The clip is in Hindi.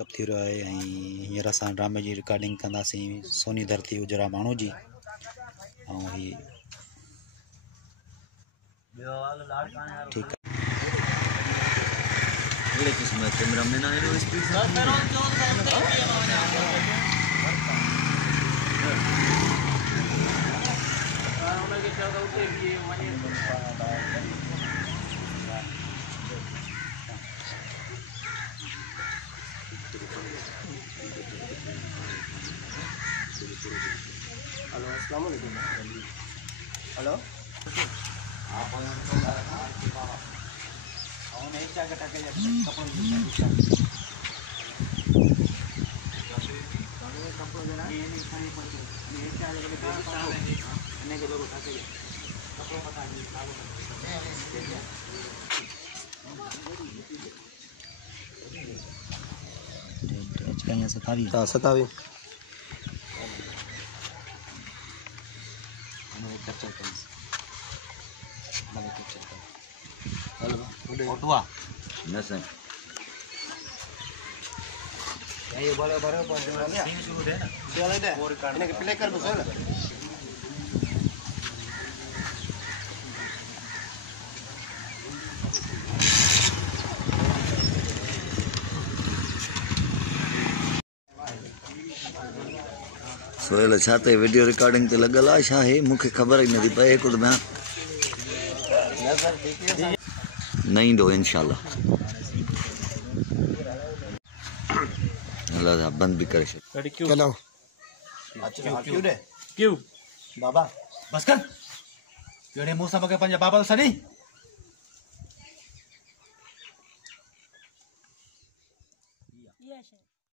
मेकअप थी रहियो आहे ऐं हींअर असां ड्रामे जी रिकॉर्डिंग कंदासीं सोनी धरती उजरा माण्हू जी। ऐं ही ठीकु हेलो अस्सलाम वालेकुम। हेलो सतावी ये बोले बरे पर शुरू है ना चले दे इन्हें प्ले कर बस ना सोहेल छाते वीडियो रिकॉर्डिंग ते लगल आहे छा है मूंखे ख़बर ही नथी पए कुछ मैं न ईंदो इंशाल्लाह। अल्लाह बंद भी करे चलो क्यों दे क्यों बाबा बस कर जोड़े मुंह sama ke पंजा बाबा सनी Iya, Chef.